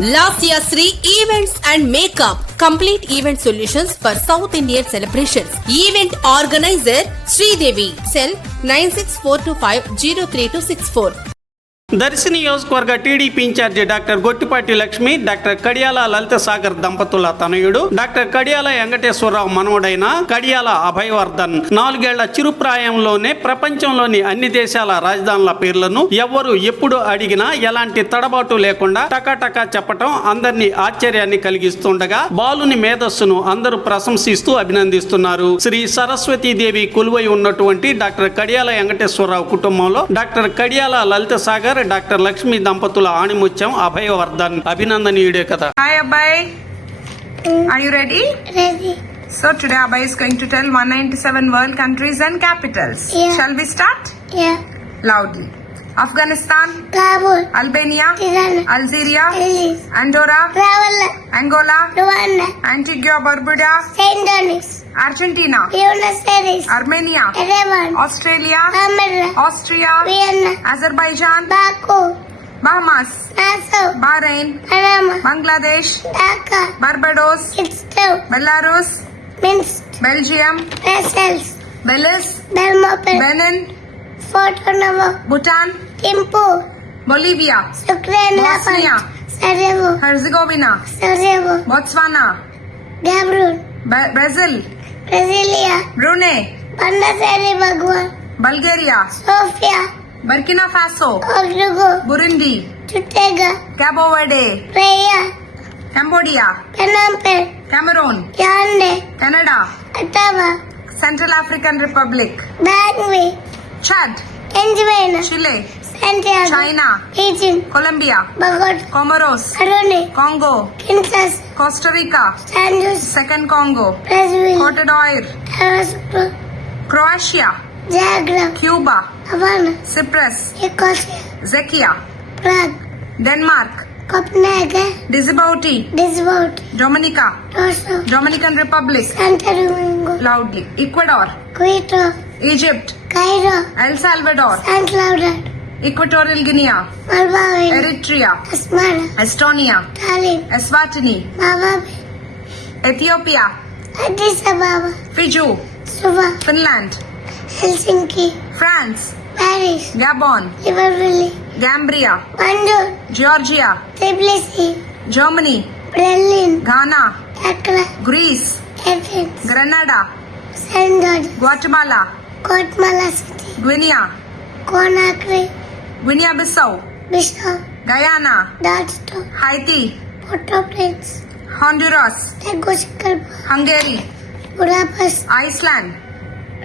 Lasya Sri Events and Makeup, complete event solutions for South Indian celebrations. Event organizer Sri Devi. Cell 96425 03264. Darsi నియోజకవర్గ TDP incharge doctor Gottipati Lakshmi, doctor Kadiyala Lalitha Sagar దంపతుల తనయుడు, doctor కడియాల వెంకటేశ్వరరావు మనవడైన కడియాల అభయవర్ధన్ 4 ఏళ్ల చిరుప్రాయంలోనే ప్రపంచంలోని అన్ని దేశాల రాజధానుల పేర్లను ఎవ్వరు ఎప్పుడు అడిగినా ఎలాంటి తడబాటు లేకుండా టకాటకా చెప్పటం అందరినీ ఆశ్చర్యాన్ని కలిగిస్తుండగా బాలుని మేధస్సును అందరూ ప్రశంసిస్తూ అభినందిస్తున్నారు. శ్రీ సరస్వతీదేవి కొలువై ఉన్నటువంటి డాక్టర్ కడియాల వెంకటేశ్వరరావు కుటుంబంలో డాక్టర్ కడియాల లలిత సాగర్, డాక్టర్ లక్ష్మి దంపతుల ఆణిముత్యం అభయవర్ధన్ అభినందనీయుడే కదా. Hi Abhay, are you ready? Ready. So today Abhay is going to tell 197 world countries and capitals. Yeah. Shall we start? Yeah. Loudly. Afghanistan, Kabul. Albania, Tirana. Algeria, Ellis. Andorra, Ravala. Angola, Rwanda. Antigua Barbuda, Saint Denis. Argentina, Buenos Aires. Armenia, Yerevan. Australia, Amara. Austria, Vienna. Azerbaijan, Baku. Bahamas, Nassau. Bahrain, Panama. Bangladesh, Dhaka. Barbados, Kingston. Belarus, Minsk. Belgium, Brussels. Belize, Belmopan. Benin, Fortonavo. Bhutan, Thimphu. Bolivia, Ukraine. Bosnia, Sarajevo. Herzegovina, Sarajevo. Botswana, Gabron. Brazil, Brasilia. Brunei, Bandasari Bhagwan. Bulgaria, Sofia. Burkina Faso, Ogrugo. Burundi, Tutega. Cabo Verde, Praia. Cambodia, Phnom Penh. Cameroon, Yaoundé. Canada, Ottawa. Central African Republic, Bangui. Chad, N'Djamena. Chile, Santiago. China, Beijing. Colombia, Bogota. Comoros, Harare. Congo, Kinshasa. Costa Rica, San Jose. Second Congo, Brazzaville. Cote d'Ivoire, Tabasco. Croatia, Zagreb. Cuba, Havana. Cyprus, Nicosia. Czechia, Prague. Denmark, Copenhagen. Djibouti, Djibouti. Dominica, Rosso. Dominican Republic, Santo Domingo. loudly, Ecuador, Quito. Egypt, Cairo. El Salvador, St. Cloud. Equatorial Guinea, Malawi. Eritrea, Asmara. Estonia, Tallinn. Eswatini, Malawi. Ethiopia, Addis Ababa. Fiji, Suva. Finland, Helsinki. France, Paris. Gabon, Libreville. Gambia, Bandung. Georgia, Tbilisi. Germany, Berlin. Ghana, Accra. Greece, Athens. Grenada, St. George. Guatemala, Guatemala City. Guinea, Conakry. Guinea-Bissau, Bissau. Guyana, Dartmouth. Haiti, Port-au-Prince. Honduras, Tegucigalpa. Hungary, Budapest. Iceland,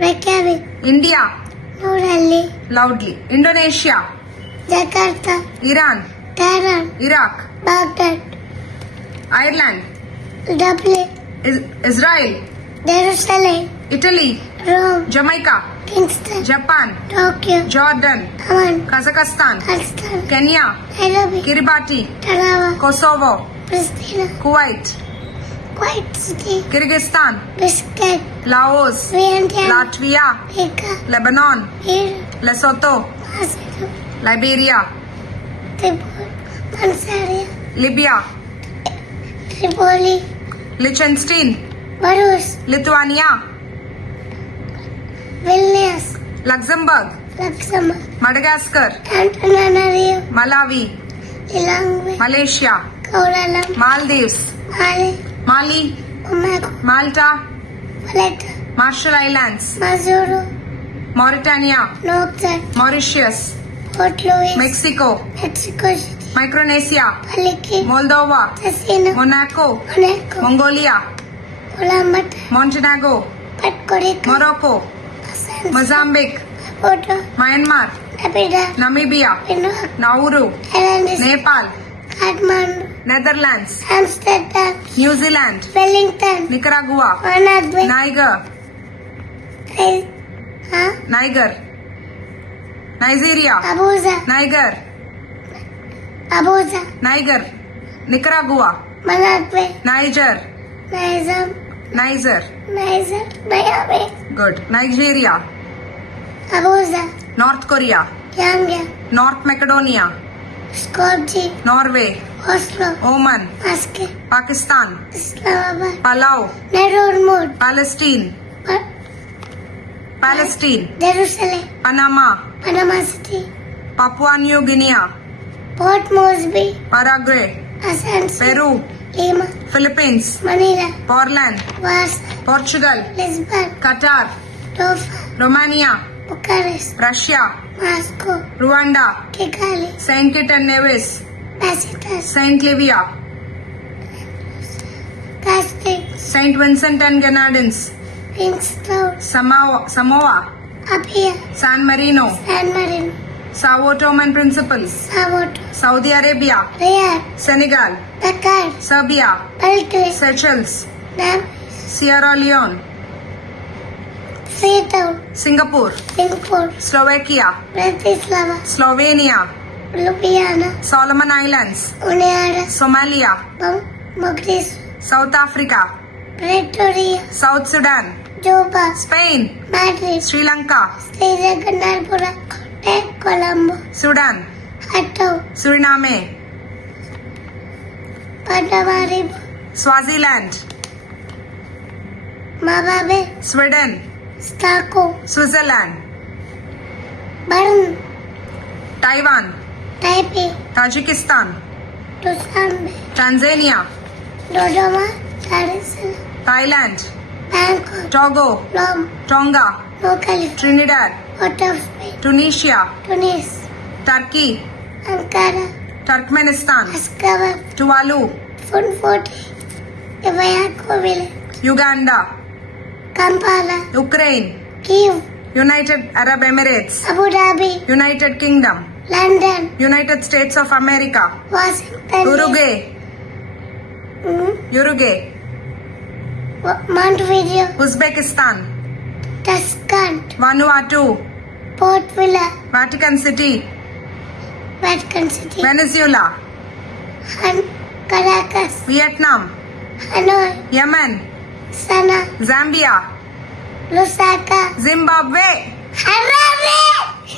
Reykjavik. India, New Delhi. loudly, Indonesia, Jakarta. Iran, Tehran. Iraq, Baghdad. Ireland, Dublin. Israel, Jerusalem. Italy, Rome. Jamaica, Kingston. Japan, Tokyo. Jordan, Amman. Kazakhstan, Pakistan. Kenya, Nairobi. Kiribati, Tarawa. Kosovo, Pristina. Kuwait, Kuwait City. Kyrgyzstan, Bishkek. Laos, Vientiane. Latvia, Riga. Lebanon, Peru. Lesotho, Macedonia. Liberia, Tripoli. Mansaria. Libya, Tripoli. Liechtenstein, Vaduz. Lithuania, Vilnius. Luxembourg, Luxembourg. Madagascar, Antananarivo. Malawi, Lilongwe. Malaysia, Kuala Lumpur. Maldives, Mali. Mali, Monaco. Malta, Valletta. Marshall Islands, Majuro. Mauritania, Nouakchott. Mauritius, Port Louis. Mexico, Mexico City. Micronesia, Paliki. Moldova, Casino. Monaco, Monaco. Mongolia, Ulaanbaatar. Montenegro, Podgorica. Morocco, Asante. Mozambique, Maputo. Myanmar, Naypyidaw. Namibia, Windhoek. Nauru, Island. Nepal, Kathmandu. Netherlands, Amsterdam. New Zealand, Wellington. Nicaragua, Conakry. Niger, Huh? Niger, Nigeria, Abuja. Niger, Abuja. Niger, Nicaragua, Managua. Niger, Niger. Niger, Miami. good, Nigeria, Abuja. North Korea, Pyongyang. North Macedonia, Skopje, Norway, Oslo, Oman, Muscat, Pakistan, Islamabad, Palau, Narod, Palestine, Jerusalem, Panama, Panama City, Papua New Guinea, Port Moresby, Paraguay, Asante, Peru, Lima, Philippines, Manila, Portland, Warsaw, Portugal, Lisbon, Qatar, Doha, Romania, Bucharest, Russia, Moscow, Rwanda, Kigali, Saint Kitts and Nevis, Besiktas, Saint Livia, Casting, Saint Vincent and Grenadines, Kingstown, Samoa, Apia, San Marino, San Marino, Sao Tome and Principe, Savoto, Saudi Arabia, Riyadh, Senegal, Dakar, Serbia, Belgrade, Seychelles, Namibia, Sierra Leone, Freetown, Singapore, Singapore, Slovakia, Bratislava, Slovenia, Ljubljana, Solomon Islands, Honiara, Somalia, Mogadishu, South Africa, Pretoria, South Sudan, Juba, Spain, Madrid, Sri Lanka, Sri Jagannathpura, Colombo, Sudan, Hato, Suriname, Paramaribo, Swaziland, Mababe, Sweden, Stako, Switzerland, Bern, Taiwan, Taipei, Tajikistan, Dushanbe, Tanzania, Dodoma, Dar es Salaam, Thailand, Bangkok, Togo, Lom, Tonga, California, Trinidad, Port of Spain, Tunisia, Tunis, Turkey, Ankara, Turkmenistan, Ashgabat, Tuvalu, Funfoti, Ivayaco Village, Uganda, Kampala, Ukraine, Kyiv, United Arab Emirates, Abu Dhabi, United Kingdom, London, United States of America, Washington, Uruguay, Montevideo, Uzbekistan, Tashkent, Vanuatu, Port Vila, Vatican City, Vatican City, Venezuela, Caracas, Vietnam, Hanoi, Yemen, Sanaa, Zambia, Lusaka, Zimbabwe. Harare!